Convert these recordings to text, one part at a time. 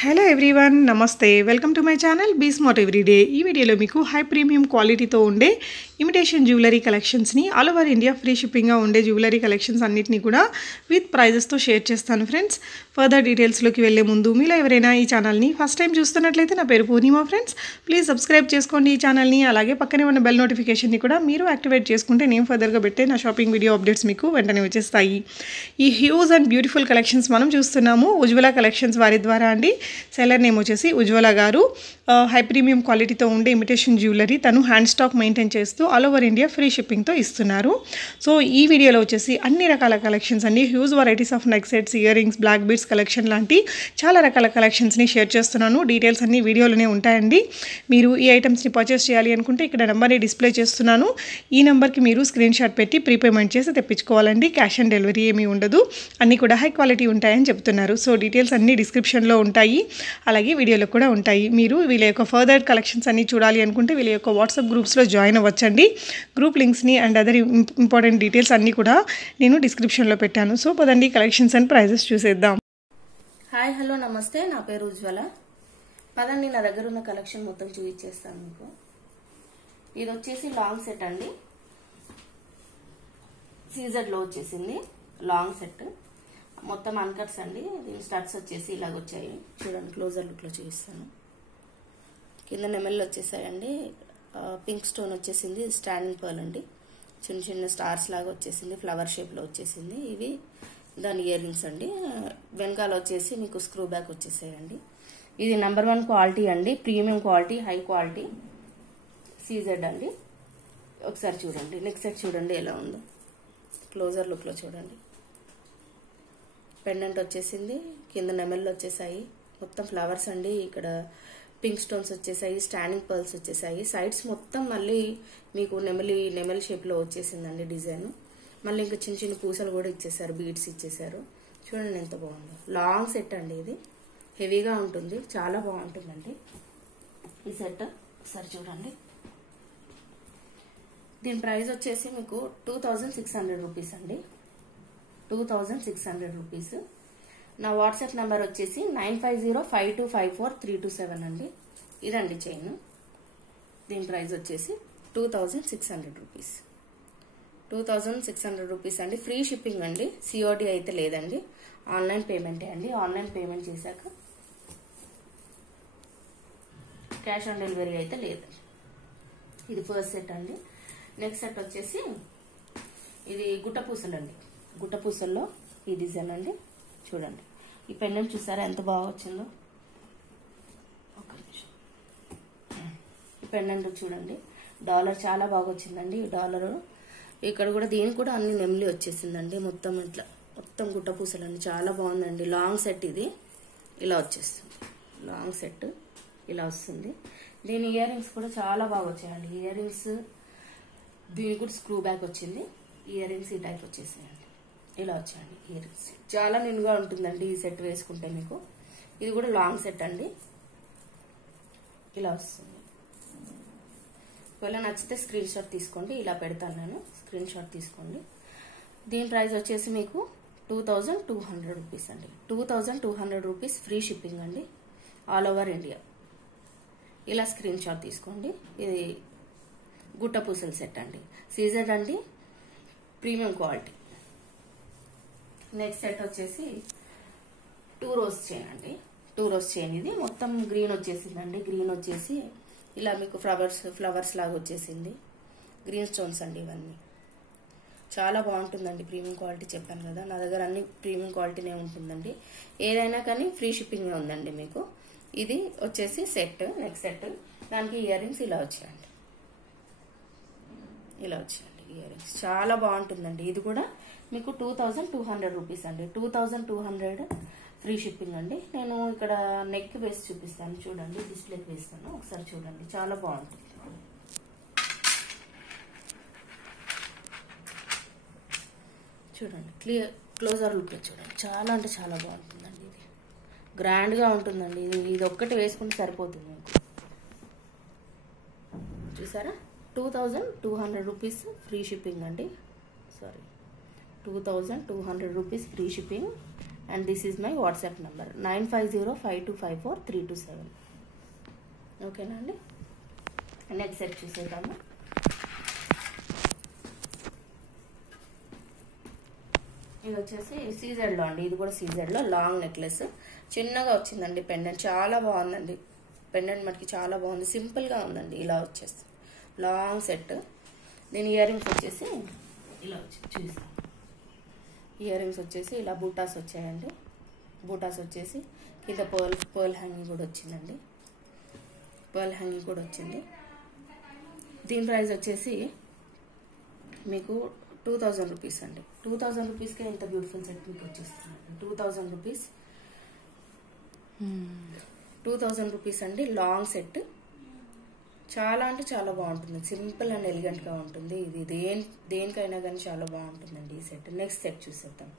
Hello everyone నమస్తే welcome to my channel be smart everyday. ఈ వీడియోలో మీకు హై ప్రీమియం క్వాలిటీతో ఉండే ఇమిటేషన్ జ్యువెలరీ కలెక్షన్స్ని ఆల్ ఓవర్ ఇండియా ఫ్రీ షిప్పింగ్గా ఉండే జ్యువెలరీ కలెక్షన్స్ అన్నిటిని కూడా విత్ ప్రైజెస్తో షేర్ చేస్తాను ఫ్రెండ్స్. ఫర్దర్ డీటెయిల్స్లోకి వెళ్ళే ముందు మీలో ఎవరైనా ఈ ఛానల్ని ఫస్ట్ టైం చూస్తున్నట్లయితే నా పేరు పూర్ణిమ ఫ్రెండ్స్. ప్లీజ్ సబ్స్క్రైబ్ చేసుకోండి ఈ ఛానల్ని. అలాగే పక్కనే ఉన్న బెల్ నోటిఫికేషన్ని కూడా మీరు యాక్టివేట్ చేసుకుంటే నేను ఫర్దర్గా పెట్టే నా షాపింగ్ వీడియో అప్డేట్స్ మీకు వెంటనే వచ్చేస్తాయి. ఈ హ్యూజ్ అండ్ బ్యూటిఫుల్ కలెక్షన్స్ మనం చూస్తున్నాము ఉజ్వల కలెక్షన్స్ వారి ద్వారా అండి. సెల్లర్ నేమ్ వచ్చేసి ఉజ్వల గారు. హై ప్రీమియం క్వాలిటీతో ఉండే ఇమిటేషన్ జ్యువెలరీ తను హ్యాండ్ స్టాక్ మెయింటైన్ చేస్తూ ఆల్ ఓవర్ ఇండియా ఫ్రీ షిప్పింగ్తో ఇస్తున్నారు. సో ఈ వీడియోలో వచ్చేసి అన్ని రకాల కలెక్షన్స్ అండి, huge varieties of neck sets, ear rings, black beads collection లాంటి చాలా రకాల కలెక్షన్స్ని షేర్ చేస్తున్నాను. డీటెయిల్స్ అన్ని వీడియోలోనే ఉంటాయండి. మీరు ఈ ఐటమ్స్ని పర్చేస్ చేయాలి అనుకుంటే ఇక్కడ నెంబర్ని డిస్ప్లే చేస్తున్నాను. ఈ నెంబర్కి మీరు స్క్రీన్ షాట్ పెట్టి ప్రీపేమెంట్ చేసి తెప్పించుకోవాలండి. క్యాష్ ఆన్ డెలివరీ ఏమీ ఉండదు. అన్నీ కూడా హై క్వాలిటీ ఉంటాయని చెప్తున్నారు. సో డీటెయిల్స్ అన్నీ డిస్క్రిప్షన్లో ఉంటాయి, అలాగే వీడియోలో కూడా ఉంటాయి. మీరు వీళ్ళ యొక్క ఫర్దర్ కలెక్షన్స్ అన్ని చూడాలి అనుకుంటే వీళ్ళ యొక్క వాట్సాప్ గ్రూప్స్లో జాయిన్ అవ్వచ్చండి. గ్రూప్ లింక్స్ని అండ్ అదర్ ఇంపార్టెంట్ డీటెయిల్స్ అన్నీ కూడా నేను డిస్క్రిప్షన్లో పెట్టాను. సో పదండి కలెక్షన్స్ అండ్ ప్రైజెస్ చూసేద్దాం. హాయ్ హలో నమస్తే, నా పేరు ఉజ్వల. పదండి నా దగ్గర ఉన్న కలెక్షన్ మొత్తం చూపించేస్తాను మీకు. ఇది వచ్చేసి లాంగ్ సెట్ అండి, సీజర్లో వచ్చేసింది లాంగ్ సెట్, మొత్తం అన్కట్స్ అండి. దీని స్టడ్స్ వచ్చేసి ఇలాగ వచ్చాయి చూడండి, క్లోజర్ లుక్లో చూపిస్తాను. కింద నెమళ్ళు వచ్చేసాయండి, పింక్ స్టోన్ వచ్చేసింది, స్టాండింగ్ పర్ల్ అండి, చిన్న చిన్న స్టార్స్ లాగా వచ్చేసింది, ఫ్లవర్ షేప్లో వచ్చేసింది. ఇవి దాని ఇయర్ రింగ్స్ అండి. వెనకాల వచ్చేసి మీకు స్క్రూ బ్యాక్ వచ్చేసాయండి. ఇది నెంబర్ 1 క్వాలిటీ అండి, premium quality, high quality CZ అండి. ఒకసారి చూడండి, నెక్స్ట్ సెట్ చూడండి ఎలా ఉందో, క్లోజర్ లుక్లో చూడండి. పెండెంట్ వచ్చేసింది, కింద నెమళ్ళు వచ్చేసాయి, మొత్తం ఫ్లవర్స్ అండి. ఇక్కడ పింక్ స్టోన్స్ వచ్చేసాయి, స్టాండింగ్ పర్ల్స్ వచ్చేసాయి. సైడ్స్ మొత్తం మళ్ళీ మీకు నెమలి షేప్లో వచ్చేసిందండి డిజైన్. మళ్ళీ ఇంకా చిన్న చిన్న పూసలు కూడా ఇచ్చేసారు, బీడ్స్ ఇచ్చేసారు. చూడండి ఎంత బాగుందో. లాంగ్ సెట్ అండి, ఇది హెవీగా ఉంటుంది, చాలా బాగుంటుందండి ఈ సెట్. ఒకసారి చూడండి. దీని ప్రైస్ వచ్చేసి మీకు 2600 రూపీస్ అండి, 2600 రూపీస్. నా వాట్సాప్ నెంబర్ వచ్చేసి 9505254327 అండి. ఇదండి చైన్. దీని ప్రైస్ వచ్చేసి 2600 రూపీస్, 2600 రూపీస్ అండి. ఫ్రీ షిప్పింగ్ అండి, సిఓడి అయితే లేదండి, ఆన్లైన్ పేమెంటే అండి. ఆన్లైన్ పేమెంట్ చేశాక క్యాష్ ఆన్ డెలివరీ అయితే లేదండి. ఇది ఫస్ట్ సెట్ అండి. నెక్స్ట్ సెట్ వచ్చేసి ఇది గుట్టపూసలు అండి, గుట్టపూసల్లో ఈ డిజైన్ అండి. చూడండి ఈ పెండెంట్ చూసారా ఎంత బాగా వచ్చిందో. ఒక నిమిషం, ఈ పెండెంట్ చూడండి, డాలర్ చాలా బాగా వచ్చిందండి. ఈ డాలర్ ఇక్కడ కూడా, దీనికి కూడా అన్ని నెమ్లి వచ్చేసిందండి. మొత్తం ఇట్లా మొత్తం గుట్టపూసలు అండి, చాలా బాగుందండి. లాంగ్ సెట్ ఇది ఇలా వచ్చేస్తుంది, లాంగ్ సెట్ ఇలా వస్తుంది. దీని ఇయర్ రింగ్స్ కూడా చాలా బాగా వచ్చాయండి. ఇయర్ రింగ్స్ దీనికి కూడా స్క్రూ బ్యాక్ వచ్చింది. ఇయర్ రింగ్స్ ఈ టైప్ వచ్చేసాయండి, ఇలా వచ్చాయండి ఇయర్ రింగ్స్. చాలా నిండుగా ఉంటుందండి ఈ సెట్ వేసుకుంటే మీకు. ఇది కూడా లాంగ్ సెట్ అండి, ఇలా వస్తుంది. ఒకవేళ నచ్చితే స్క్రీన్ షాట్ తీసుకోండి, ఇలా పెడతాను నేను, స్క్రీన్ షాట్ తీసుకోండి. దీని ప్రైస్ వచ్చేసి మీకు 2200 రూపీస్ అండి, 2200 రూపీస్ ఫ్రీ షిప్పింగ్ అండి, ఆల్ ఓవర్ ఇండియా. ఇలా స్క్రీన్ షాట్ తీసుకోండి. ఇది గుట్టపూసల సెట్ అండి, సీజర్ అండి, ప్రీమియం క్వాలిటీ. నెక్స్ట్ సెట్ వచ్చేసి 2 రోజ్ చైన్ అండి, 2 రోజ్ చైన్. ఇది మొత్తం గ్రీన్ వచ్చేసిందండి. గ్రీన్ వచ్చేసి ఇలా మీకు ఫ్లవర్స్ లాగా వచ్చేసింది. గ్రీన్ స్టోన్స్ అండి ఇవన్నీ. చాలా బాగుంటుందండి, ప్రీమియం క్వాలిటీ చెప్పాను కదా, నా దగ్గర అన్ని ప్రీమియం క్వాలిటీనే ఉంటుందండి. ఏదైనా కానీ ఫ్రీ షిప్పింగ్ ఉందండి మీకు. ఇది వచ్చేసి సెట్, నెక్స్ట్ సెట్. దానికి ఇయర్ రింగ్స్ ఇలా వచ్చాయండి, ఇలా వచ్చాయండి ఇయర్ రింగ్స్. చాలా బాగుంటుందండి. ఇది కూడా మీకు 2200 రూపీస్ అండి, 2200 ఫ్రీ షిప్పింగ్ అండి. నేను ఇక్కడ నెక్ వేసి చూపిస్తాను చూడండి, డిస్ప్లేకి వేస్తాను, ఒకసారి చూడండి, చాలా బాగుంటుంది. చూడండి క్లోజర్ లుక్లో చూడండి, చాలా అంటే చాలా బాగుంటుందండి. ఇది గ్రాండ్గా ఉంటుందండి. ఇది ఒక్కటి వేసుకుంటే సరిపోతుంది మీకు. చూసారా, 2200 రూపీస్ ఫ్రీ షిప్పింగ్ అండి. Sorry, 2200 rupees free shipping. And this is my WhatsApp number 9505254327. ఓకేనా అండి. నెక్స్ట్ సెట్ చూసేద్దాము. ఇది వచ్చేసి సీజెడ్లో అండి. ఇది కూడా సీజెడ్లో లాంగ్ నెక్లెస్ చిన్నగా వచ్చిందండి. పెండెంట్ చాలా బాగుందండి. పెండెంట్ మటుకి చాలా బాగుంది. సింపుల్గా ఉందండి. ఇలా వచ్చేస్తుంది లాంగ్ సెట్. దీని ఇయర్ రింగ్స్ వచ్చేసి ఇలా వచ్చి చూపిస్తాను. ఇయర్ రింగ్స్ వచ్చేసి ఇలా బూటాస్ వచ్చాయండి. బూటాస్ వచ్చేసి కింద పర్ల్ హ్యాంగింగ్ కూడా వచ్చిందండి. పర్ల్ హ్యాంగింగ్ కూడా వచ్చింది. దీని ప్రైస్ వచ్చేసి మీకు 2000 రూపీస్ అండి. 2000 రూపీస్కే ఇంత బ్యూటిఫుల్ సెట్ మీకు వచ్చేస్తుంది. 2000 రూపీస్ 2000 రూపీస్ అండి. లాంగ్ సెట్ చాలా అంటే చాలా బాగుంటుంది. సింపుల్ అండ్ ఎలిగెంట్గా ఉంటుంది. ఇది దేనికైనా కానీ చాలా బాగుంటుందండి ఈ సెట్. నెక్స్ట్ సెట్ చూసేద్దాం.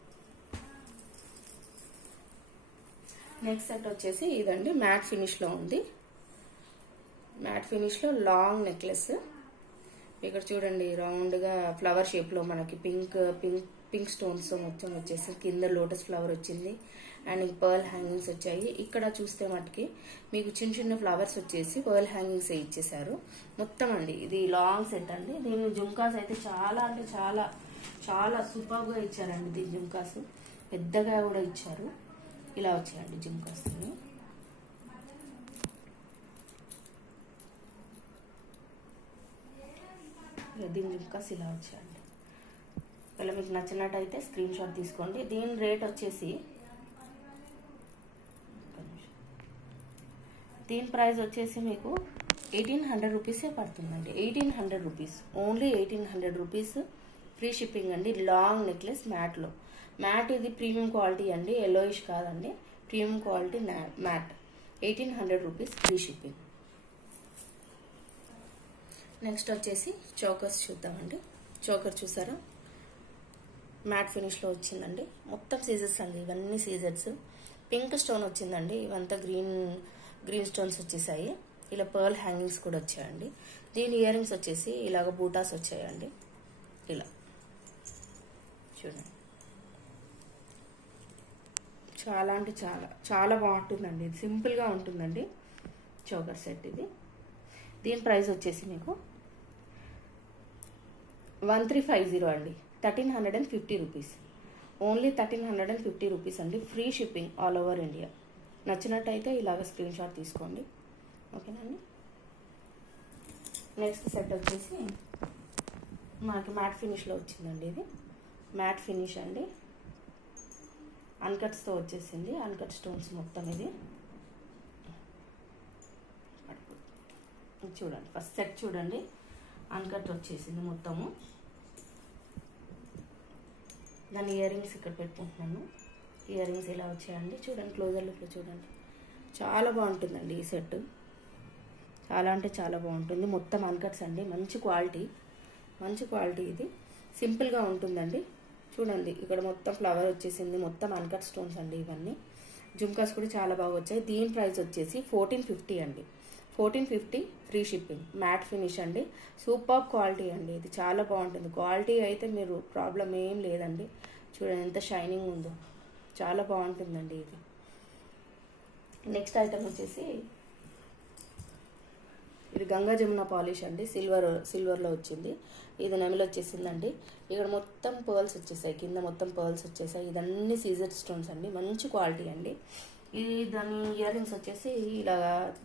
నెక్స్ట్ సెట్ వచ్చేసి ఇదండి. మ్యాట్ ఫినిష్లో ఉంది. మ్యాట్ ఫినిష్లో లాంగ్ నెక్లెస్. ఇక్కడ చూడండి రౌండ్గా ఫ్లవర్ షేప్లో మనకి పింక్ స్టోన్స్ మొత్తం వచ్చేసి కింద లోటస్ ఫ్లవర్ వచ్చింది. అండ్ పర్ల్ హ్యాంగింగ్స్ వచ్చాయి. ఇక్కడ చూస్తే మటుకి మీకు చిన్న చిన్న ఫ్లవర్స్ వచ్చేసి పర్ల్ హ్యాంగింగ్స్ ఇచ్చేసారు మొత్తం అండి. ఇది లాంగ్ సెట్ అండి. దీని జుమ్కాస్ అయితే చాలా అంటే చాలా చాలా సూపర్గా ఇచ్చారండి. దీని జుమ్కాస్ పెద్దగా కూడా ఇచ్చారు. ఇలా వచ్చాయండి జుమ్కాస్. దీని జుమ్కాస్ ఇలా వచ్చాయండి. ఇలా మీకు నచ్చినట్టయితే స్క్రీన్ షాట్ తీసుకోండి. దీని రేట్ వచ్చేసి దీని ప్రైస్ వచ్చేసి మీకు 1800 రూపీసే పడుతుందండి. 1800 rupees, only 1800 rupees. Free shipping అండి. లాంగ్ నెక్లెస్ మ్యాట్లో. మ్యాట్ ఇది ప్రీమియం క్వాలిటీ అండి. ఎల్లోయిష్ కాదండి, premium quality matte. 1800 rupees free shipping. Next వచ్చేసి చోకర్స్ చూద్దామండి. చోకర్ చూసారా మ్యాట్ ఫినిష్లో వచ్చిందండి. మొత్తం సీజర్స్ అండి. ఇవన్నీ సీజర్స్. పింక్ స్టోన్ వచ్చిందండి. ఇవంతా గ్రీన్ స్టోన్స్ వచ్చేసాయి. ఇలా పర్ల్ హ్యాంగింగ్స్ కూడా వచ్చాయండి. దీని ఇయర్ రింగ్స్ వచ్చేసి ఇలాగ బూటాస్ వచ్చాయండి. ఇలా చూడండి. చాలా అంటే చాలా చాలా బాగుంటుందండి. ఇది సింపుల్గా ఉంటుందండి చోకర్ సెట్ ఇది. దీని ప్రైస్ వచ్చేసి మీకు 1350 అండి. 1350 రూపీస్, ఓన్లీ 1350 రూపీస్ అండి. Free shipping all over India. నచ్చినట్టయితే ఇలాగ స్క్రీన్ షాట్ తీసుకోండి. ఓకేనండి. నెక్స్ట్ సెట్ వచ్చేసి మనకి మ్యాట్ ఫినిష్లో వచ్చిందండి. ఇది మ్యాట్ ఫినిష్ అండి. అన్కట్స్తో వచ్చేసింది. అన్కట్ స్టోన్స్ మొత్తం ఇది చూడండి. ఫస్ట్ సెట్ చూడండి. అన్కట్ వచ్చేసింది మొత్తము. దాని ఇయర్ రింగ్స్ ఇక్కడ పెట్టుకుంటున్నాను. ఇయర్ రింగ్స్ ఇలా వచ్చాయండి. చూడండి క్లోజర్ లుక్లో చూడండి. చాలా బాగుంటుందండి ఈ సెట్. చాలా అంటే చాలా బాగుంటుంది. మొత్తం అన్కట్స్ అండి. మంచి క్వాలిటీ ఇది. సింపుల్గా ఉంటుందండి. చూడండి ఇక్కడ మొత్తం ఫ్లవర్ వచ్చేసింది. మొత్తం అన్కట్ స్టోన్స్ అండి ఇవన్నీ. జుమ్కాస్ కూడా చాలా బాగా వచ్చాయి. దీని ప్రైస్ వచ్చేసి 1450 అండి. 1450 ఫ్రీ షిప్పింగ్. మ్యాట్ ఫినిష్ అండి. సూపర్ క్వాలిటీ అండి. ఇది చాలా బాగుంటుంది. క్వాలిటీ అయితే మీరు ప్రాబ్లం ఏం లేదండి. చూడండి ఎంత షైనింగ్ ఉందో. చాలా బాగుంటుందండి ఇది. నెక్స్ట్ ఐటమ్ వచ్చేసి ఇది గంగా జమున పాలిష్ అండి. సిల్వర్లో వచ్చింది. ఇది నెమలి వచ్చేసిందండి. ఇక్కడ మొత్తం పర్ల్స్ వచ్చేసాయి. కింద మొత్తం పర్ల్స్ వచ్చేసాయి. ఇదన్నీ సీజర్ స్టోన్స్ అండి. మంచి క్వాలిటీ అండి. ఇది దాని ఇయర్ రింగ్స్ వచ్చేసి ఇలా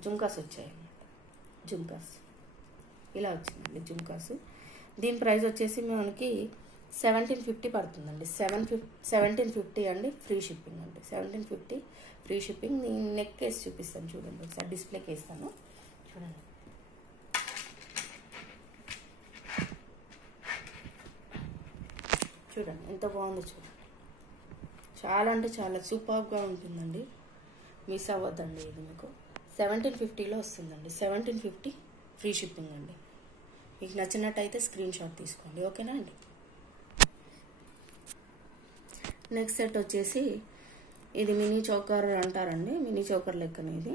జుమ్కాస్ వచ్చాయి. జుమ్కాస్ ఇలా వచ్చిందండి జుమ్కాస్. దీని ప్రైస్ వచ్చేసి మనకి 1750 పడుతుందండి. 1750 అండి. ఫ్రీ షిప్పింగ్ అండి. 1750 ఫ్రీ షిప్పింగ్. నేను నెక్ కేస్ చూపిస్తాను చూడండి. ఒకసారి డిస్ప్లేకి వేస్తాను చూడండి. చూడండి ఎంత బాగుందో చూడండి. చాలా అంటే చాలా సూపర్గా ఉంటుందండి. మిస్ అవ్వద్దండి. ఇది మీకు 1750లో వస్తుందండి. 1750 ఫ్రీ షిప్పింగ్ అండి. మీకు నచ్చినట్టయితే స్క్రీన్ షాట్ తీసుకోండి. ఓకేనా అండి. నెక్స్ట్ సెట్ వచ్చేసి ఇది మినీ చోకర్ అంటారండి. మినీ చోకర్ లెక్కనే ఇది.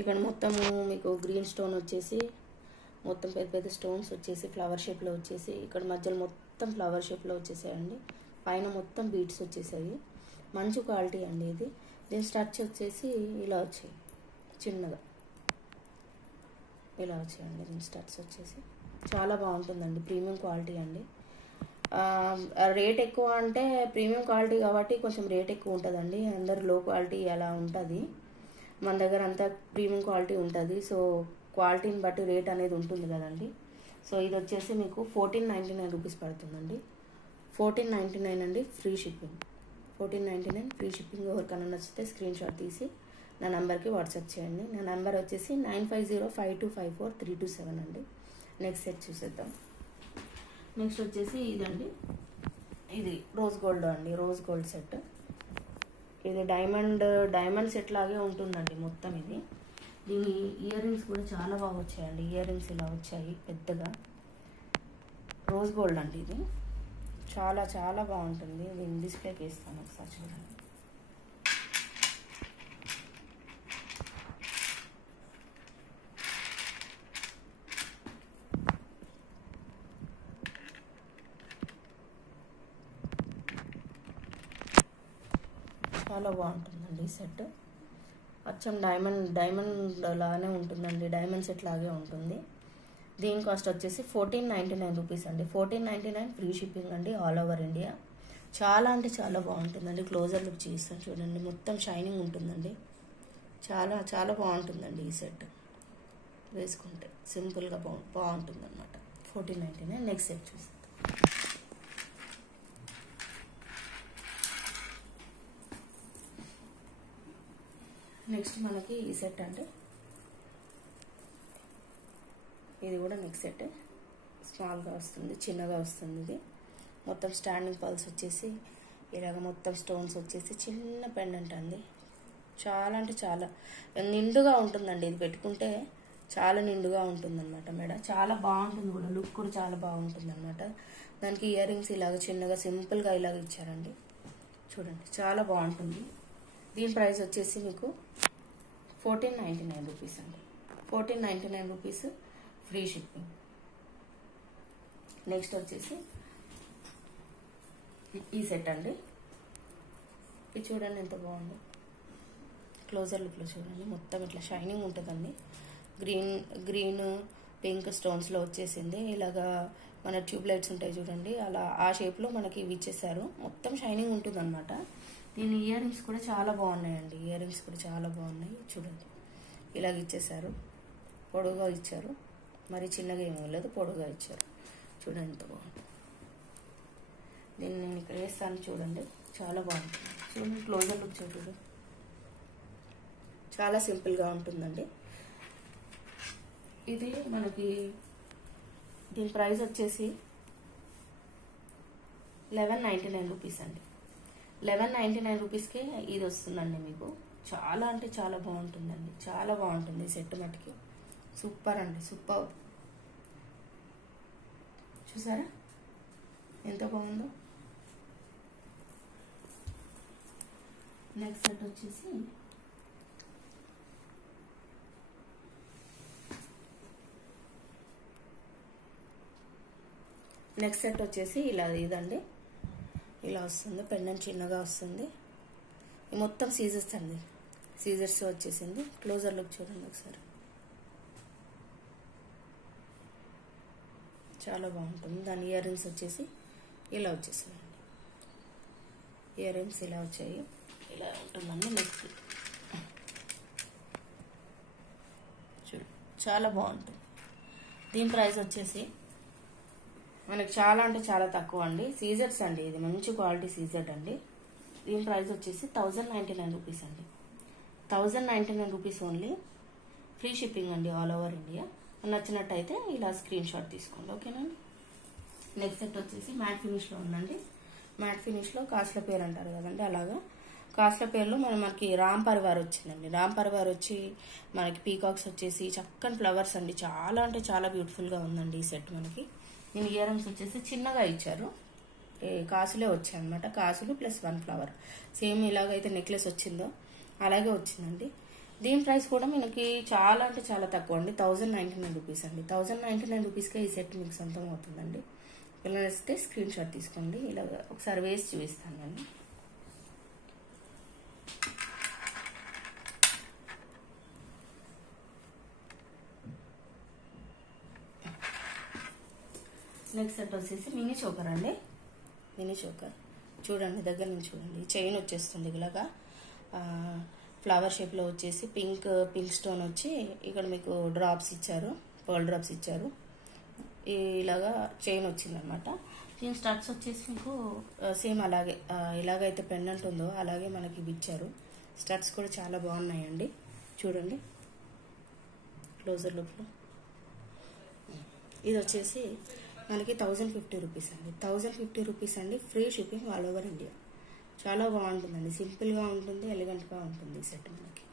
ఇక్కడ మొత్తము మీకు గ్రీన్ స్టోన్ వచ్చేసి మొత్తం పెద్ద పెద్ద స్టోన్స్ వచ్చేసి ఫ్లవర్ షేప్లో వచ్చేసి ఇక్కడ మధ్యలో మొత్తం ఫ్లవర్ షేప్లో వచ్చేసాయండి. పైన మొత్తం బీడ్స్ వచ్చేసాయి. మంచి క్వాలిటీ అండి ఇది. దీని స్టచ్ వచ్చేసి ఇలా వచ్చాయి, చిన్నగా ఇలా వచ్చాయండి. దీని స్టచ్ వచ్చేసి చాలా బాగుంటుందండి, ప్రీమియం క్వాలిటీ అండి. రేట్ ఎక్కువ అంటే ప్రీమియం క్వాలిటీ కాబట్టి కొంచెం రేట్ ఎక్కువ ఉంటుందండి. అందరు లో క్వాలిటీ అలా ఉంటుంది, మన దగ్గర అంతా ప్రీమియం క్వాలిటీ ఉంటుంది. సో క్వాలిటీని బట్టి రేట్ అనేది ఉంటుంది కదండి. సో ఇది వచ్చేసి మీకు 1499 రూపీస్ పడుతుందండి. 1499 అండి, ఫ్రీ షిప్పింగ్. 1499 free shipping. ఎవరికైనా నచ్చితే స్క్రీన్ షాట్ తీసి నా నెంబర్కి వాట్సాప్ చేయండి. నా నెంబర్ వచ్చేసి 9505254327 అండి. నెక్స్ట్ సెట్ చూసేద్దాం. నెక్స్ట్ వచ్చేసి ఇదండి, ఇది రోజ్ గోల్డ్ అండి, రోజ్ గోల్డ్ సెట్. ఇది డైమండ్ సెట్ లాగే ఉంటుందండి మొత్తం ఇది. దీని ఇయర్ రింగ్స్ కూడా చాలా బాగా వచ్చాయండి. ఇయర్ రింగ్స్ ఇలా వచ్చాయి పెద్దగా. రోజ్ గోల్డ్ అండి ఇది, చాలా చాలా బాగుంటుంది. దీన్ని డిస్ప్లేకి వేస్తాను, ఒకసారి చూడండి. చాలా బాగుంటుందండి ఈ సెట్. అచ్చం డైమండ్ లాగానే ఉంటుందండి, డైమండ్ సెట్ లాగే ఉంటుంది. దీని కాస్ట్ వచ్చేసి 1499 రూపీస్ అండి. 1499 ఫ్రీ షిప్పింగ్ అండి, ఆల్ ఓవర్ ఇండియా. చాలా అంటే చాలా బాగుంటుందండి. క్లోజర్ లుక్ చేస్తాను చూడండి, మొత్తం షైనింగ్ ఉంటుందండి. చాలా చాలా బాగుంటుందండి ఈ సెట్. వేసుకుంటే సింపుల్గా బాగుంటుంది అనమాట. 1499. నెక్స్ట్ సెట్ చూస్తాం. నెక్స్ట్ మనకి ఈ సెట్ అంటే ఇది కూడా నెక్స్ట్ సెట్. స్మాల్గా వస్తుంది, చిన్నగా వస్తుంది. ఇది మొత్తం స్టాండింగ్ పల్స్ వచ్చేసి ఇలాగ మొత్తం స్టోన్స్ వచ్చేసి చిన్న పెండెంట్ అండి. చాలా అంటే చాలా నిండుగా ఉంటుందండి. ఇది పెట్టుకుంటే చాలా నిండుగా ఉంటుందన్నమాట మెడ. చాలా బాగుంటుంది కూడా, లుక్ కూడా చాలా బాగుంటుంది అనమాట. దానికి ఇయర్ రింగ్స్ ఇలాగ చిన్నగా సింపుల్గా ఇలాగ ఇచ్చారండి. చూడండి చాలా బాగుంటుంది. దీని ప్రైస్ వచ్చేసి మీకు 1499 రూపీస్ అండి. 1499 రూపీస్ ఫ్రీ షిప్పింగ్. నెక్స్ట్ వచ్చేసి ఈ సెట్ అండి. ఇది చూడండి ఎంత బాగుంది. క్లోజర్ లుక్లో చూడండి, మొత్తం ఇట్లా షైనింగ్ ఉంటుందండి. గ్రీన్ పింక్ స్టోన్స్లో వచ్చేసింది. ఇలాగా మన ట్యూబ్ లైట్స్ ఉంటాయి చూడండి, అలా ఆ షేప్లో మనకి ఇవి ఇచ్చేసారు. మొత్తం షైనింగ్ ఉంటుంది అనమాట. దీని ఇయర్ రింగ్స్ కూడా చాలా బాగున్నాయండి. ఇయర్ రింగ్స్ కూడా చాలా బాగున్నాయి. చూడండి ఇలాగ ఇచ్చేసారు, పొడుగా ఇచ్చారు. మరి చిన్నగా ఏమీ లేదు, పొడుగా ఇచ్చారు. చూడండి ఎంత బాగుంది. దీన్ని నేను ఇక్కడ వేస్తాను చూడండి, చాలా బాగుంటుంది. చూడండి క్లోజర్ లుక్ చూడండి, చాలా సింపుల్గా ఉంటుందండి. ఇది మనకి దీని ప్రైస్ వచ్చేసి 1199 రూపీస్ అండి. 1199 రూపీస్కే ఇది వస్తుందండి మీకు. చాలా అంటే చాలా బాగుంటుందండి, చాలా బాగుంటుంది సెట్ మటుకి. సూపర్ అండి, సూపర్. చూసారా ఎంత బాగుందో. నెక్స్ట్ సెట్ వచ్చేసి ఇలా ఇదండి, ఇలా వస్తుంది. పెండెంట్ చిన్నగా వస్తుంది. మొత్తం సీజర్స్ అండి, సీజర్స్ వచ్చేసింది. క్లోజర్ లుక్ చూడండి ఒకసారి, చాలా బాగుంటుంది. దాని ఇయర్ రింగ్స్ వచ్చేసి ఇలా వచ్చేసిందండి. ఇయర్ రింగ్స్ ఇలా వచ్చాయి, ఇలా ఉంటుందండి. నెక్స్ట్ చూడు చాలా బాగుంటుంది. దీని ప్రైస్ వచ్చేసి మనకి చాలా అంటే చాలా తక్కువ అండి. సీజర్స్ అండి, ఇది మంచి క్వాలిటీ సీజర్ అండి. దీని ప్రైస్ వచ్చేసి 1099 రూపీస్ అండి. 1099 రూపీస్ ఓన్లీ, ఫ్రీ షిప్పింగ్ అండి, ఆల్ ఓవర్ ఇండియా. నచ్చినట్టయితే ఇలా స్క్రీన్ షాట్ తీసుకోండి, ఓకేనండి. నెక్స్ట్ సెట్ వచ్చేసి మ్యాట్ ఫినిష్లో ఉందండి. మ్యాట్ ఫినిష్లో కాసుల పేరు అంటారు కదండి, అలాగా కాసుల పేరులో మనకి రామ్ పరివార్ వచ్చిందండి. రామ్ పరివార్ వచ్చి మనకి పీకాక్స్ వచ్చేసి చక్కని ఫ్లవర్స్ అండి. చాలా అంటే చాలా బ్యూటిఫుల్గా ఉందండి ఈ సెట్ మనకి. దీని ఇయర్ రింగ్స్ వచ్చేసి చిన్నగా ఇచ్చారు, కాసులే వచ్చాయి అనమాట. కాసులు ప్లస్ 1 ఫ్లవర్, సేమ్ ఇలాగైతే నెక్లెస్ వచ్చిందో అలాగే వచ్చిందండి. దీని ప్రైస్ కూడా మనకి చాలా అంటే చాలా తక్కువ అండి, 1099 రూపీస్ అండి. 1099 రూపీస్కే ఈ సెట్ మీకు సొంతం అవుతుందండి. పిల్లలు వస్తే స్క్రీన్ షాట్ తీసుకోండి. ఇలా ఒకసారి వేసి చూపిస్తానండి. నెక్స్ట్ సెట్ వచ్చేసి మినీ చోకర్ అండి. మినీ చోకర్ చూడండి, దగ్గర నుంచి చూడండి. చైన్ వచ్చేస్తుంది ఇలాగా ఫ్లవర్ షేప్లో వచ్చేసి పింక్ స్టోన్ వచ్చి ఇక్కడ మీకు డ్రాప్స్ ఇచ్చారు, పర్ల్ డ్రాప్స్ ఇచ్చారు. ఇలాగా చైన్ వచ్చిందనమాట. దీని స్టడ్స్ వచ్చేసి మీకు సేమ్ అలాగే ఎలాగైతే పెండెంట్ ఉందో అలాగే మనకి ఇవి ఇచ్చారు. స్టడ్స్ కూడా చాలా బాగున్నాయండి. చూడండి క్లోజర్ లుక్లో. ఇది వచ్చేసి మనకి 1050 రూపీస్ అండి. 1050 రూపీస్ అండి. Free shipping all over India. చాలా బాగుంటుందండి. సింపుల్గా ఉంటుంది, ఎలిగెంట్గా ఉంటుంది ఈ సెట్ మనకి.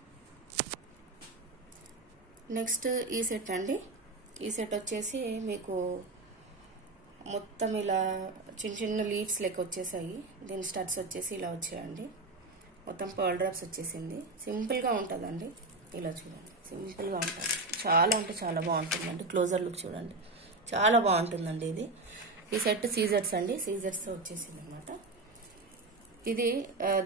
నెక్స్ట్ ఈ సెట్ అండి. ఈ సెట్ వచ్చేసి మీకు మొత్తం ఇలా చిన్న చిన్న లీవ్స్ లెక్క వచ్చేసాయి. దీని స్టడ్స్ వచ్చేసి ఇలా వచ్చాయండి. మొత్తం పర్ల్ డ్రాప్స్ వచ్చేసింది. సింపుల్గా ఉంటుందండి. ఇలా చూడండి, సింపుల్గా ఉంటుంది. చాలా అంటే చాలా బాగుంటుందండి. క్లోజర్ లుక్ చూడండి, చాలా బాగుంటుందండి ఇది. ఈ సెట్ సీజర్స్ అండి. సీజర్స్తో వచ్చేసింది అనమాట. ఇది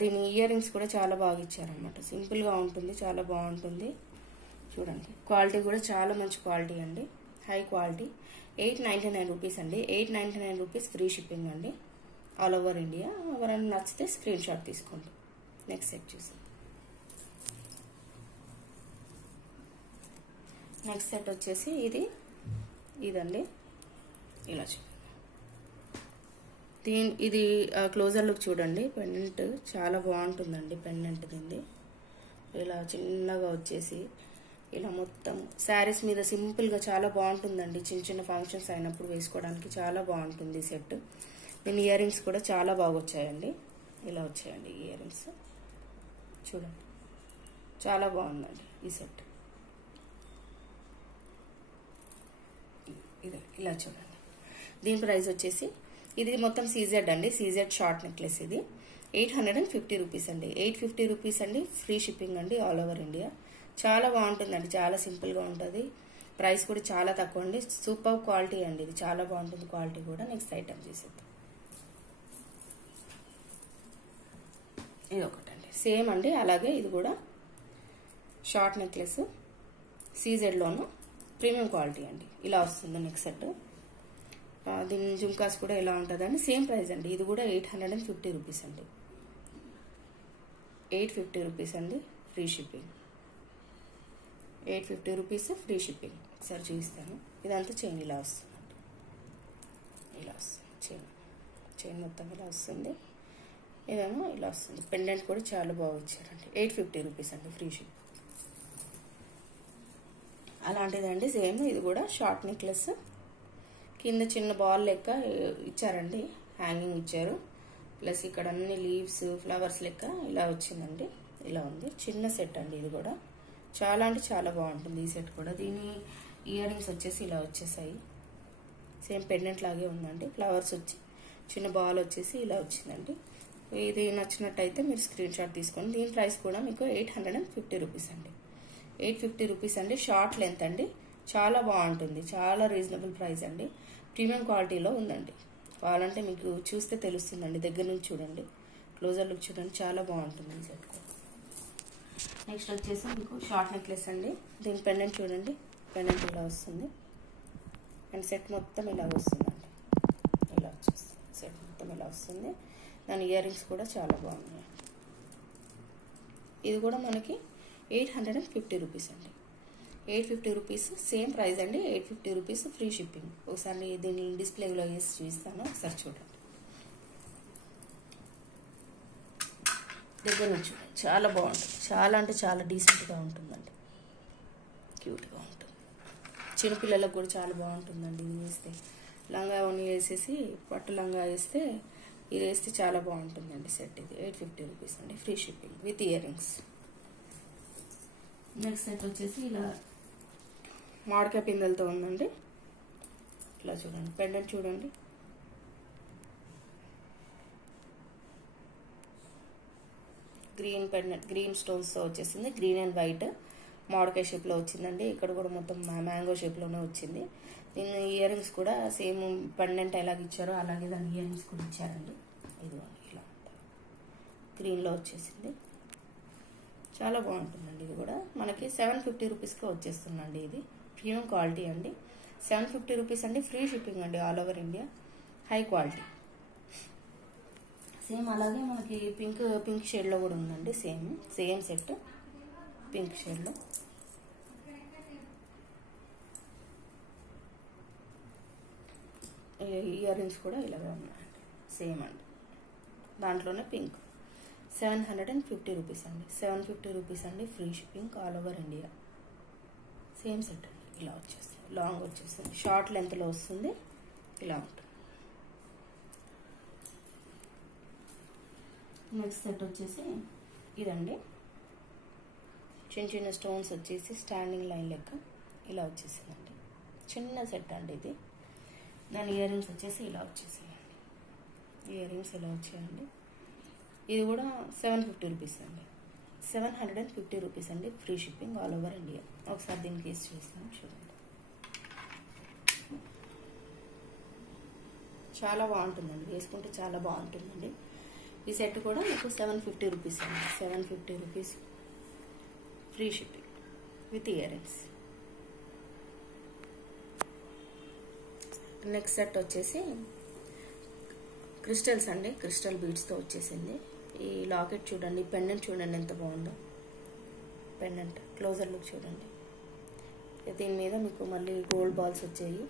దీని ఇయర్ రింగ్స్ కూడా చాలా బాగా ఇచ్చారనమాట. సింపుల్గా ఉంటుంది, చాలా బాగుంటుంది. చూడండి క్వాలిటీ కూడా చాలా మంచి క్వాలిటీ అండి, హై క్వాలిటీ. 899 రూపీస్ అండి. 899 రూపీస్ ఫ్రీ షిప్పింగ్ అండి ఆల్ ఓవర్ ఇండియా. ఎవరైనా నచ్చితే స్క్రీన్ షాట్ తీసుకోండి. నెక్స్ట్ సెట్ చూసి నెక్స్ట్ సెట్ వచ్చేసి ఇదండి. ఇలా చూడండి. ఇది క్లోజర్ లుక్ చూడండి. పెండెంట్ చాలా బాగుంటుందండి. పెండెంట్ దీన్ని ఇలా చిన్నగా వచ్చేసి ఇలా మొత్తం శారీస్ మీద సింపుల్గా చాలా బాగుంటుందండి. చిన్న చిన్న ఫంక్షన్స్ అయినప్పుడు వేసుకోవడానికి చాలా బాగుంటుంది ఈ సెట్. దీని ఇయర్ రింగ్స్ కూడా చాలా బాగా వచ్చాయండి. ఇలా వచ్చాయండి ఇయర్ రింగ్స్. చూడండి చాలా బాగుందండి ఈ సెట్. ఇది ఇలా చూడండి. దీని ప్రైస్ వచ్చేసి ఇది మొత్తం సీజెడ్ అండి. CZ short necklace. ఇది 850 రూపీస్ అండి. 850 రూపీస్ అండి. ఫ్రీ షిప్పింగ్ అండి ఆల్ ఓవర్ ఇండియా. చాలా బాగుంటుందండి. చాలా సింపుల్గా ఉంటుంది. ప్రైస్ కూడా చాలా తక్కువ అండి. సూపర్ క్వాలిటీ అండి. ఇది చాలా బాగుంటుంది క్వాలిటీ కూడా. నెక్స్ట్ ఐటమ్ చేసేద్దాం. ఇది ఒకటండి సేమ్ అండి. అలాగే ఇది కూడా షార్ట్ నెక్లెస్ సీజెడ్లోను ప్రీమియం క్వాలిటీ అండి. ఇలా వస్తుంది నెక్స్ట్ సెట్. దీని జుంకాస్ కూడా ఎలా ఉంటుందండి. సేమ్ ప్రైస్ అండి. ఇది కూడా 850 రూపీస్ అండి. 850 రూపీస్ అండి. Free shipping. 850 rupees free shipping. ఒకసారి చూపిస్తాను. ఇదంతా చైన్ ఇలా వస్తుందండి. ఇలా వస్తుంది చైన్ మొత్తం ఇలా వస్తుంది. ఇదేమో ఇలా వస్తుంది. పెండెంట్ కూడా చాలా బాగా ఇచ్చారండి. 850 రూపీస్ అండి. Free ship. అలాంటిదండి సేమ్. ఇది కూడా షార్ట్ నెక్లెస్. కింద చిన్న బాల్ లెక్క ఇచ్చారండి. హ్యాంగింగ్ ఇచ్చారు. ప్లస్ ఇక్కడ అన్ని లీవ్స్ ఫ్లవర్స్ లెక్క ఇలా వచ్చిందండి. ఇలా ఉంది. చిన్న సెట్ అండి. ఇది కూడా చాలా అంటే చాలా బాగుంటుంది ఈ సెట్ కూడా. దీని ఇయర్ రింగ్స్ వచ్చేసి ఇలా వచ్చేసాయి. సేమ్ పెండెంట్ లాగే ఉందండి. ఫ్లవర్స్ వచ్చి చిన్న బాల్ వచ్చేసి ఇలా వచ్చిందండి. ఇది నచ్చినట్టయితే మీరు స్క్రీన్ షాట్ తీసుకోండి. దీని ప్రైస్ కూడా మీకు 850 రూపీస్ అండి. 850 రూపీస్ అండి. షార్ట్ లెంత్ అండి. చాలా బాగుంటుంది. చాలా రీజనబుల్ ప్రైస్ అండి. ప్రీమియం క్వాలిటీలో ఉందండి. కావాలంటే మీకు చూస్తే తెలుస్తుందండి. దగ్గర నుంచి చూడండి. క్లోజర్ లుక్ చూడండి. చాలా బాగుంటుంది ఈ సెట్ కూడా. నెక్స్ట్ వచ్చేసి మీకు షార్ట్ నెక్లెస్ అండి. దీని పెండెంట్ చూడండి. పెండెంట్ ఇలా వస్తుంది. అండ్ సెట్ మొత్తం ఇలా వస్తుందండి. ఇలా వచ్చేస్తుంది. సెట్ మొత్తం ఇలా వస్తుంది. దాని ఇయర్ రింగ్స్ కూడా చాలా బాగున్నాయి. ఇది కూడా మనకి 850 రూపీస్ అండి. 850 రూపీస్ సేమ్ ప్రైస్ అండి. 850 రూపీస్ ఫ్రీ షిప్పింగ్. ఒకసారి దీన్ని డిస్ప్లేలో వేసి చూపిస్తాను. ఒకసారి చూడండి. దగ్గర నుంచి చూడండి. చాలా బాగుంటుంది. చాలా అంటే చాలా డీసెంట్గా ఉంటుందండి. క్యూట్గా ఉంటుంది. చిన్నపిల్లలకు కూడా చాలా బాగుంటుందండి. ఇది వేస్తే లంగా ఓని వేసేసి పట్టు లంగా వేస్తే ఇది వేస్తే చాలా బాగుంటుందండి సెట్. ఇది 850 రూపీస్ అండి. Free shipping with ear rings. Next set వచ్చేసి ఇలా మామిడికాయ పిందెలతో ఉందండి. ఇలా చూడండి. పెండెంట్ చూడండి. గ్రీన్ పెండెంట్, గ్రీన్ స్టోన్స్తో వచ్చేసింది. గ్రీన్ అండ్ వైట్ మామిడికాయ షేప్లో వచ్చిందండి. ఇక్కడ కూడా మొత్తం మ్యాంగో షేప్లోనే వచ్చింది. దీని ఇయర్ రింగ్స్ కూడా సేమ్ పెండెంట్ ఎలాగ ఇచ్చారో అలాగే దాని ఇయర్ రింగ్స్ కూడా ఇచ్చారండి. ఇది ఇలా గ్రీన్లో వచ్చేసింది. చాలా బాగుంటుందండి. ఇది కూడా మనకి 750 రూపీస్కి వచ్చేస్తుందండి. ఇది ప్రీమియం క్వాలిటీ అండి. 750 రూపీస్ అండి, ఫ్రీ షిప్పింగ్ అండి all over India, high quality. Same అలాగే మనకి పింక్ షేడ్లో కూడా ఉందండి, సేమ్ సెట్ పింక్ షేడ్లో. ఇయర్ రింగ్స్ కూడా ఇలాగే ఉన్నాయండి, సేమ్ అండి, దాంట్లోనే పింక్. 750 రూపీస్ అండి, 750 రూపీస్ అండి, free shipping all over India. Same set అండి, ఇలా వచ్చేస్తుంది, లాంగ్ వచ్చేస్తుంది, షార్ట్ లెంత్లో వస్తుంది, ఇలా ఉంటుంది. నెక్స్ట్ సెట్ వచ్చేసి ఇదండి, చిన్న స్టోన్స్ వచ్చేసి స్టాండింగ్ లైన్ లెక్క ఇలా వచ్చేసిందండి, చిన్న సెట్ అండి ఇది. దాని ఇయర్ రింగ్స్ వచ్చేసి ఇలా వచ్చేసాయండి, ఇయర్ రింగ్స్ ఇలా వచ్చాయండి. ఇది కూడా 750 రూపీస్ అండి, 750 రూపీస్ అండి, free shipping all over India. ఒకసారి దీనికి కేసు చూస్తాం, చూడండి, చాలా బాగుంటుందండి, వేసుకుంటే చాలా బాగుంటుందండి. ఈ సెట్ కూడా మీకు 750 రూపీస్ అండి, 750 rupees, free shipping with ear rings. Next set వచ్చేసి క్రిస్టల్స్ అండి, క్రిస్టల్ బీడ్స్తో వచ్చేసింది. ఈ లాకెట్ చూడండి, పెండెంట్ చూడండి ఎంత బాగుందో, పెండెంట్ క్లోజర్ లుక్ చూడండి. దీని మీద మీకు మళ్ళీ గోల్డ్ బాల్స్ వచ్చాయి,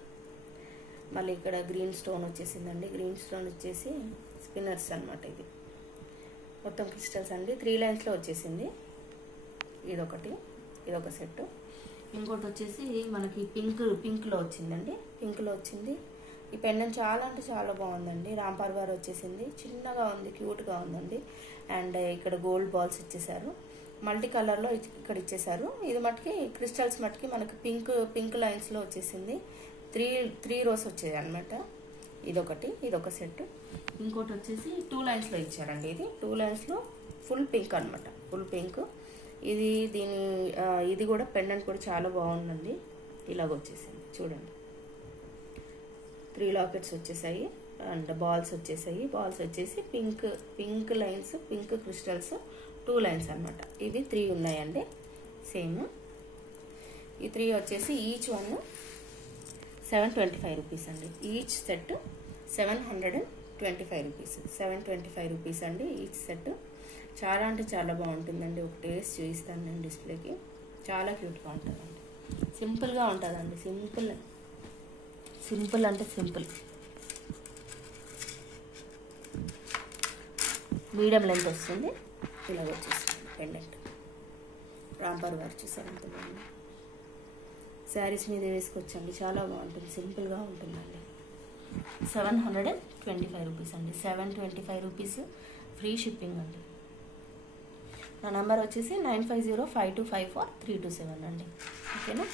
మళ్ళీ ఇక్కడ గ్రీన్ స్టోన్ వచ్చేసిందండి. గ్రీన్ స్టోన్ వచ్చేసి స్పిన్నర్స్ అనమాట. ఇది మొత్తం క్రిస్టల్స్ అండి, 3 లైన్స్లో వచ్చేసింది. ఇదొక సెట్. ఇంకోటి వచ్చేసి మనకి పింక్లో వచ్చిందండి, పింక్లో వచ్చింది. ఈ పెండెంట్ చాలా అంటే చాలా బాగుందండి, రాంపార్ వారు వచ్చేసింది, చిన్నగా ఉంది, క్యూట్గా ఉందండి. అండ్ ఇక్కడ గోల్డ్ బాల్స్ ఇచ్చేసారు, మల్టీ కలర్లో ఇక్కడ ఇచ్చేసారు. ఇది మటుకి క్రిస్టల్స్ మటుకి మనకి పింక్ లైన్స్లో వచ్చేసింది. 3 రోస్ వచ్చేది అనమాట. ఇదొక సెట్. ఇంకోటి వచ్చేసి 2 లైన్స్లో ఇచ్చారండి. ఇది 2 లైన్స్లో ఫుల్ పింక్ అనమాట, ఫుల్ పింక్. ఇది కూడా పెండెంట్ కూడా చాలా బాగుందండి, ఇలాగ వచ్చేసింది చూడండి. 3 లాకెట్స్ వచ్చేసాయి అండ్ బాల్స్ వచ్చేసాయి. బాల్స్ వచ్చేసి pink lines, pink crystals 2 lines అనమాట. ఇవి 3 ఉన్నాయండి సేమ్. ఈ 3 వచ్చేసి ఈచ్ వన్ 725 రూపీస్ అండి. ఈచ్ సెట్ 725 రూపీస్, 725 రూపీస్ అండి ఈచ్ సెట్. చాలా అంటే చాలా బాగుంటుందండి. ఒక టేస్ట్ చూపిస్తాను నేను డిస్ప్లేకి. చాలా క్యూట్గా ఉంటుందండి, సింపుల్గా ఉంటుందండి. సింపుల్ అంటే సింపుల్. మీడియం లెంత్ వస్తుంది, ఇలాగ వచ్చేస్తుంది పెండెంట్. రాంపార్ వారు చూసారు ఎంత బాగుంది. శారీస్ మీద వేసుకోవచ్చండి, చాలా బాగుంటుంది, సింపుల్గా ఉంటుందండి. 725 రూపీస్ అండి, 725 రూపీస్, ఫ్రీ షిప్పింగ్ అండి. నా నెంబర్ వచ్చేసి 9505254327 అండి, ఓకేనా.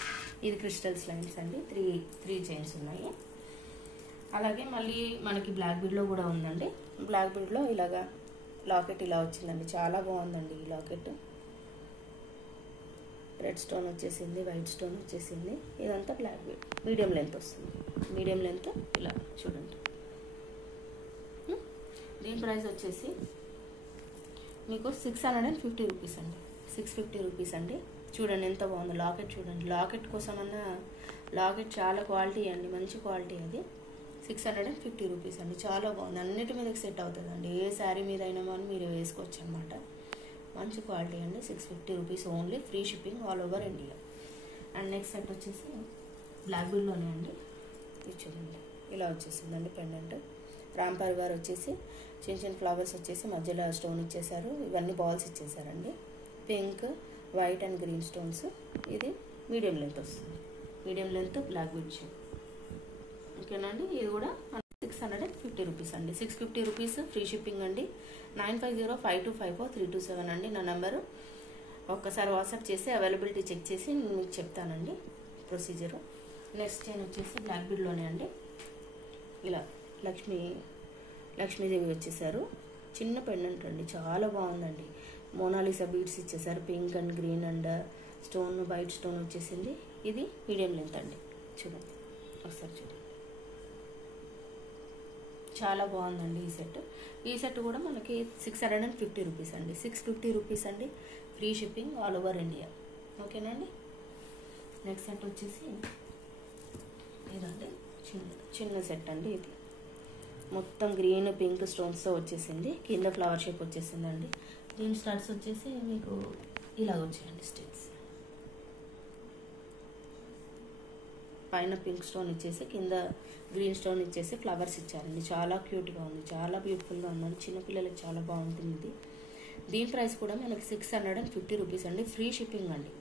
ఇది క్రిస్టల్స్ లైన్స్ అండి, 3 చైన్స్ ఉన్నాయి. అలాగే మళ్ళీ మనకి బ్లాక్ బీడ్లో కూడా ఉందండి. బ్లాక్ బీడ్లో ఇలాగా లాకెట్ ఇలా వచ్చిందండి, చాలా బాగుందండి ఈ లాకెట్. రెడ్ స్టోన్ వచ్చేసింది, వైట్ స్టోన్ వచ్చేసింది. ఇదంతా బ్లాక్ బీడ్, మీడియం లెంత్ వస్తుంది. మీడియం లెంత్ ఇలా చూడండి. దీని ప్రైస్ వచ్చేసి మీకు 650 రూపీస్ అండి, 650 రూపీస్ అండి. చూడండి ఎంత బాగుంది లాకెట్, చూడండి. లాకెట్ కోసమన్నా లాకెట్ చాలా క్వాలిటీ అండి, మంచి క్వాలిటీ అది. 650 రూపీస్ అండి, చాలా బాగుంది. అన్నిటి మీదకి సెట్ అవుతుందండి, ఏ శారీ మీద అయినా మనం మీరు వేసుకోవచ్చు అనమాట. మంచి క్వాలిటీ అండి. 650 rupees only, free shipping all over India. And next set వచ్చేసి బ్లాక్ బీడ్లోనే అండి. ఇది చూడండి ఇలా వచ్చేసిందండి పెండెంట్. రాంపార్ గారు వచ్చేసి చిన్న ఫ్లవర్స్ వచ్చేసి మధ్యలో స్టోన్ ఇచ్చేసారు. ఇవన్నీ బాల్స్ ఇచ్చేసారండి, pink, white and green stones. ఇది మీడియం లెంత్ వస్తుంది, medium length black bead shape, ఓకేనండి. ఇది కూడా 650 రూపీస్ అండి, 650 రూపీస్, ఫ్రీ షిప్పింగ్ అండి. 9505254327 అండి నా నెంబరు. ఒక్కసారి వాట్సాప్ చేసి అవైలబిలిటీ చెక్ చేసి నేను మీకు చెప్తానండి ప్రొసీజరు. నెక్స్ట్ చైన్ వచ్చేసి బ్లాక్ బీడ్లోనే అండి. ఇలా లక్ష్మీదేవి వచ్చేసారు, చిన్న పెండెంట్ అండి, చాలా బాగుందండి. మోనాలిసా బీడ్స్ ఇచ్చేసారు, pink and green and stone, white stone వచ్చేసింది. ఇది మీడియం లెంత్ అండి, చూడండి ఒకసారి చూడండి, చాలా బాగుందండి ఈ సెట్. ఈ సెట్ కూడా మనకి 650 రూపీస్ అండి, 650 రూపీస్ అండి, free shipping all over India, ఓకేనండి. నెక్స్ట్ సెట్ వచ్చేసి ఇదండి చిన్న సెట్ అండి. ఇది మొత్తం గ్రీన్ పింక్ స్టోన్స్తో వచ్చేసింది. కింద ఫ్లవర్ షేప్ వచ్చేసిందండి. దీని స్టడ్స్ వచ్చేసి మీకు ఇలా వచ్చాయండి. స్టడ్స్ పైన పింక్ స్టోన్ ఇచ్చేసి కింద గ్రీన్ స్టోన్ ఇచ్చేసి ఫ్లవర్స్ ఇచ్చారండి. చాలా క్యూట్గా ఉంది, చాలా బ్యూటిఫుల్గా ఉందండి. చిన్నపిల్లలకి చాలా బాగుంటుంది ఇది. దీని ప్రైస్ కూడా మనకి 650 రూపీస్ అండి. ఫ్రీ షిప్పింగ్ అండి.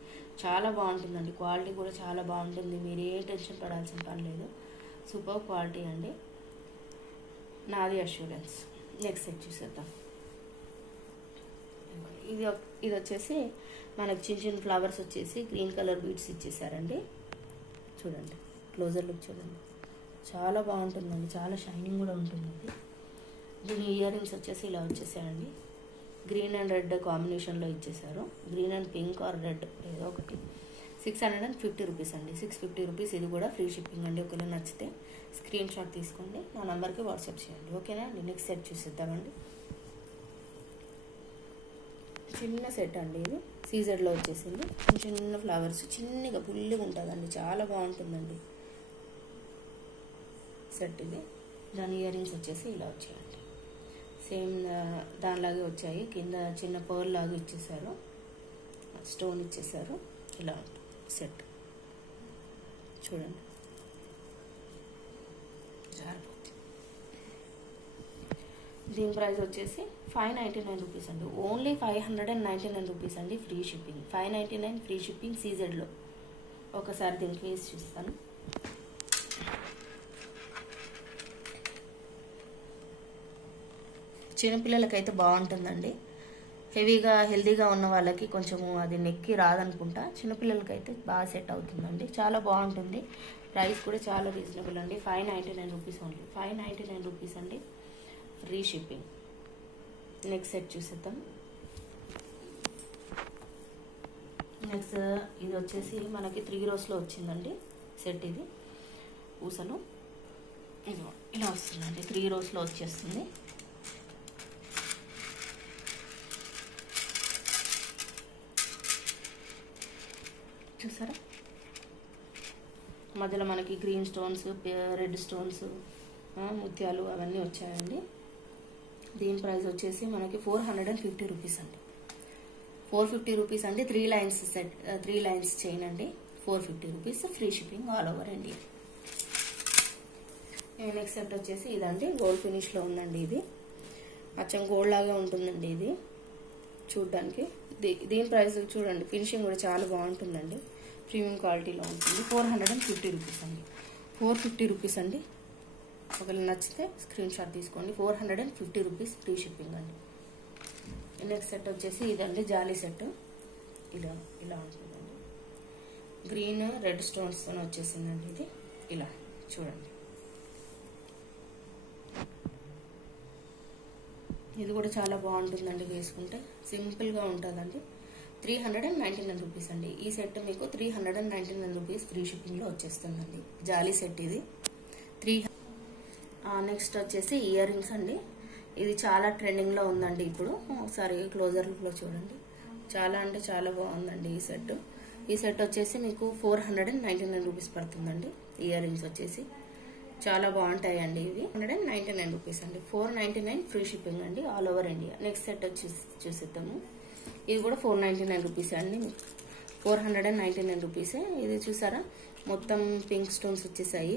చాలా బాగుంటుందండి. క్వాలిటీ కూడా చాలా బాగుంటుంది. మీరు ఏ టెన్షన్ పడాల్సిన పని లేదు. సూపర్ క్వాలిటీ అండి, నాది అష్యూరెన్స్. నెక్స్ట్ సెట్ చూసేద్దాం. ఇది వచ్చేసి మనకి చిన్న చిన్న ఫ్లవర్స్ వచ్చేసి గ్రీన్ కలర్ బీడ్స్ ఇచ్చేసారండి. చూడండి, క్లోజర్ లుక్ చూడండి. చాలా బాగుంటుందండి, చాలా షైనింగ్ కూడా ఉంటుంది. దీని ఇయర్ రింగ్స్ వచ్చేసి ఇలా వచ్చేసాయండి. గ్రీన్ అండ్ రెడ్ కాంబినేషన్లో ఇచ్చేసారు. Green and pink are red ఏదో ఒకటి. 650 రూపీస్ అండి. 650 రూపీస్. ఇది కూడా ఫ్రీ షిప్పింగ్ అండి. ఒకవేళ నచ్చితే స్క్రీన్ షాట్ తీసుకోండి, నా నంబర్కి వాట్సాప్ చేయండి. ఓకేనా అండి. నెక్స్ట్ సెట్ చూసిద్దామండి. చిన్న సెట్ అండి. ఇది సీజెడ్లో వచ్చేసింది. చిన్న ఫ్లవర్స్ చిన్నగా పుల్లిగా ఉంటుందండి. చాలా బాగుంటుందండి సెట్ ఇది. దాని ఇయర్ రింగ్స్ వచ్చేసి ఇలా వచ్చాయండి. సేమ్ దానిలాగే వచ్చాయి. కింద చిన్న పర్ల్ లాగా ఇచ్చేసారు, స్టోన్ ఇచ్చేసారు. ఇలా ఉంటుంది సెట్. చూడండి, జారిపోతుంది. దీని ప్రైస్ వచ్చేసి 599 రూపీస్ అండి. ఓన్లీ 599 రూపీస్ అండి. Free shipping. 599 ఫ్రీ షిప్పింగ్ సీజెడ్లో. ఒకసారి దీనికి వేసి చూస్తాను. చిన్నపిల్లలకైతే బాగుంటుందండి. హెవీగా హెల్దీగా ఉన్న వాళ్ళకి కొంచెము అది నెక్కి రాదనుకుంటా. చిన్నపిల్లలకైతే బాగా సెట్ అవుతుందండి. చాలా బాగుంటుంది. ప్రైస్ కూడా చాలా రీజనబుల్ అండి. 599 రూపీస్ ఓన్లీ. 599 రూపీస్ అండి. Free shipping. నెక్స్ట్ సెట్ చూసేద్దాం. నెక్స్ట్ ఇది వచ్చేసి మనకి 3 రోస్లో వచ్చిందండి సెట్. ఇది పూసలు ఇలా వస్తుందండి. 3 రోస్లో వచ్చేస్తుంది. చూసారా, మధ్యలో మనకి గ్రీన్ స్టోన్స్, రెడ్ స్టోన్స్, ముత్యాలు అవన్నీ వచ్చాయండి. దీని ప్రైస్ వచ్చేసి మనకి 450 రూపీస్ అండి. 450 రూపీస్ అండి. 3 లైన్స్ సెట్, 3 లైన్స్ చైన్ అండి. 450 rupees. Free shipping all over India. Next set వచ్చేసి ఇదండి. గోల్డ్ ఫినిష్లో ఉందండి. ఇది అచ్చం గోల్డ్ లాగా ఉంటుందండి ఇది చూడ్డానికి. దీని ప్రైస్ చూడండి, ఫినిషింగ్ కూడా చాలా బాగుంటుందండి. ప్రీమియం క్వాలిటీలో ఉంటుంది. 450 రూపీస్ అండి. 450 రూపీస్ అండి. ఒకవేళ నచ్చితే స్క్రీన్ షాట్ తీసుకోండి. 450 రూపీస్. ఫ్రీ షిప్పింగ్ అండి. నెక్స్ట్ సెట్ వచ్చేసి ఇదండి. జాలీ సెట్. ఇలా ఉంటుందండి. గ్రీన్ రెడ్ స్టోన్స్తో వచ్చేసిందండి. ఇది ఇలా చూడండి. ఇది కూడా చాలా బాగుంటుందండి. వేసుకుంటే సింపుల్గా ఉంటుందండి. 399 రూపీస్ అండి. ఈ సెట్ మీకు 399 రూపీస్ ఫ్రీ షిప్పింగ్లో వచ్చేస్తుందండి. జాలీ సెట్ ఇది. నెక్స్ట్ వచ్చేసి ఇయర్ రింగ్స్ అండి. ఇది చాలా ట్రెండింగ్లో ఉందండి ఇప్పుడు. ఒకసారి క్లోజర్ లుక్లో చూడండి. చాలా అంటే చాలా బాగుందండి ఈ సెట్. ఈ సెట్ వచ్చేసి మీకు 499 రూపీస్ పడుతుందండి. ఇయర్ రింగ్స్ వచ్చేసి చాలా బాగుంటాయండి. ఇవి 199 రూపీస్ అండి. 499 ఫ్రీ షిప్పింగ్ అండి all over India. Next set వచ్చి చూసిద్దాము. ఇది కూడా 499 రూపీస్ అండి. 499 రూపీసే. ఇది చూసారా, మొత్తం పింక్ స్టోన్స్ వచ్చేసాయి.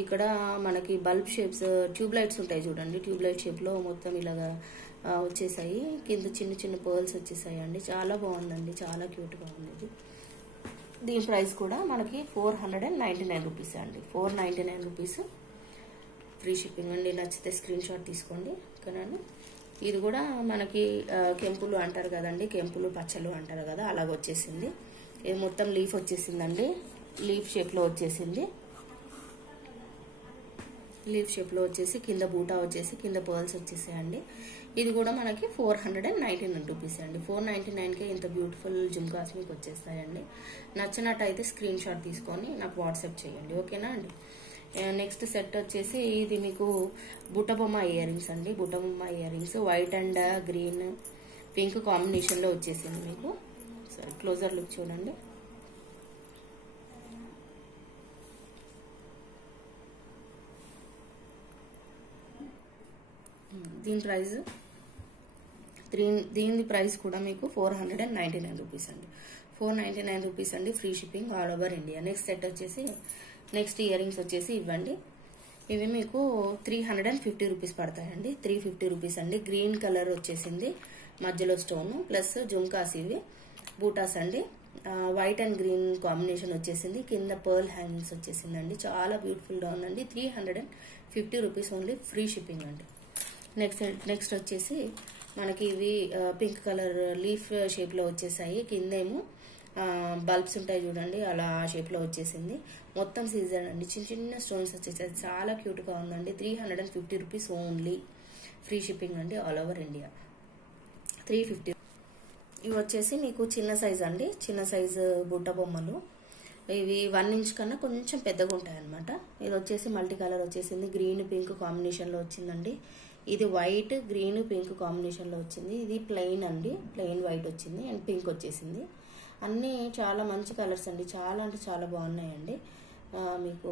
ఇక్కడ మనకి బల్బ్ షేప్స్, ట్యూబ్ లైట్స్ ఉంటాయి చూడండి. ట్యూబ్ లైట్ షేప్లో మొత్తం ఇలాగా వచ్చేసాయి. కింద చిన్న చిన్న పర్ల్స్ వచ్చేసాయి అండి. చాలా బాగుందండి, చాలా క్యూట్గా ఉంది ఇది. దీని ప్రైస్ కూడా మనకి 499 రూపీస్ అండి. 499 రూపీస్. ఫ్రీ షిప్పింగ్ అండి. నచ్చితే స్క్రీన్ షాట్ తీసుకోండి. ఓకేనండి. ఇది కూడా మనకి కెంపులు అంటారు కదండి, కెంపులు పచ్చలు అంటారు కదా, అలాగ వచ్చేసింది. ఇది మొత్తం లీఫ్ వచ్చేసిందండి. లీఫ్ షేప్లో వచ్చేసింది. లీఫ్ షేప్లో వచ్చేసి కింద బూటా వచ్చేసి కింద పర్ల్స్ వచ్చేసాయండి. ఇది కూడా మనకి 499 రూపీస్ అండి. 499కే ఇంత బ్యూటిఫుల్ జుమ్కాస్ మీకు వచ్చేస్తాయండి. నచ్చినట్టయితే స్క్రీన్ షాట్ తీసుకొని నాకు వాట్సాప్ చేయండి. ఓకేనా అండి. నెక్స్ట్ సెట్ వచ్చేసి ఇది మీకు బుట్టబొమ్మ ఇయర్ రింగ్స్ అండి. Buttabomma earrings white and green pink కాంబినేషన్లో వచ్చేసింది మీకు. సరే క్లోజర్ లుక్ చూడండి. దీని ప్రైస్ కూడా మీకు 499 రూపీస్ అండి. 499 రూపీస్ అండి, free shipping all over India. Next set వచ్చేసి నెక్స్ట్ ఇయర్ రింగ్స్ వచ్చేసి ఇవ్వండి. ఇవి మీకు 350 రూపీస్ పడతాయండి. 350 రూపీస్ అండి. గ్రీన్ కలర్ వచ్చేసింది, మధ్యలో స్టోన్ ప్లస్ జుమ్కాస్, ఇవి బూటాస్ అండి. వైట్ అండ్ గ్రీన్ కాంబినేషన్ వచ్చేసింది, కింద పర్ల్ హ్యాంగింగ్స్ వచ్చేసిందండి. చాలా బ్యూటిఫుల్ గా ఉందండి. 350 రూపీస్ ఓన్లీ, ఫ్రీ షిప్పింగ్ అండి. నెక్స్ట్ వచ్చేసి మనకి ఇవి పింక్ కలర్ లీఫ్ షేప్ లో వచ్చేసాయి. కిందేమో బల్బ్స్ ఉంటాయి చూడండి, అలా ఆ షేప్ లో వచ్చేసింది. మొత్తం సీజన్ అండి, చిన్న చిన్న స్టోన్స్ వచ్చేసాయి. చాలా క్యూట్ గా ఉందండి. 350 రూపీస్ ఓన్లీ, ఫ్రీ షిప్పింగ్ అండి ఆల్ ఓవర్ ఇండియా. 350. ఇవి వచ్చేసి మీకు చిన్న సైజ్ అండి, చిన్న సైజు బుట్ట బొమ్మలు. ఇవి 1 ఇంచ్ కన్నా కొంచెం పెద్దగా ఉంటాయి అనమాట. ఇది వచ్చేసి మల్టీ కలర్ వచ్చేసింది, గ్రీన్ పింక్ కాంబినేషన్ లో వచ్చిందండి. ఇది వైట్ గ్రీన్ పింక్ కాంబినేషన్ లో వచ్చింది. ఇది ప్లెయిన్ అండి, ప్లెయిన్ వైట్ వచ్చింది అండ్ పింక్ వచ్చేసింది. అన్నీ చాలా మంచి కలర్స్ అండి, చాలా అంటే చాలా బాగున్నాయండి. మీకు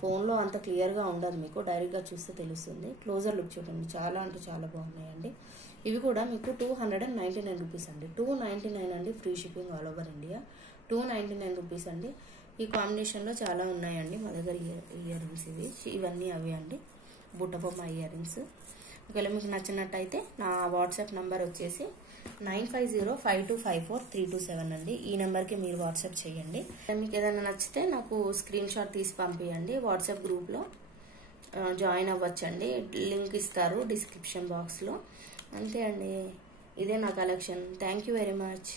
ఫోన్లో అంత క్లియర్గా ఉండదు, మీకు డైరెక్ట్గా చూస్తే తెలుస్తుంది. క్లోజర్ లుక్ చూడండి, చాలా అంటే చాలా బాగున్నాయండి. ఇవి కూడా మీకు 299 రూపీస్ అండి. 299 అండి, free shipping all over India. 299 rupees అండి. ఈ కాంబినేషన్లో చాలా ఉన్నాయండి మా దగ్గర ఇయర్ రింగ్స్. ఇవన్నీ అవి అండి, బుట్టబొమ్మ ఇయర్ రింగ్స్. ఒకవేళ మీకు నచ్చినట్టయితే నా వాట్సాప్ నంబర్ వచ్చేసి 9505254327 అండి. ఈ నెంబర్కి మీరు వాట్సాప్ చేయండి. మీకు ఏదైనా నచ్చితే నాకు స్క్రీన్ షాట్ తీసి పంపించండి. వాట్సాప్ గ్రూప్లో జాయిన్ అవ్వచ్చండి, లింక్ ఇస్తారు డిస్క్రిప్షన్ బాక్స్లో. అంతే అండి, ఇదే నా collection. Thank you very much.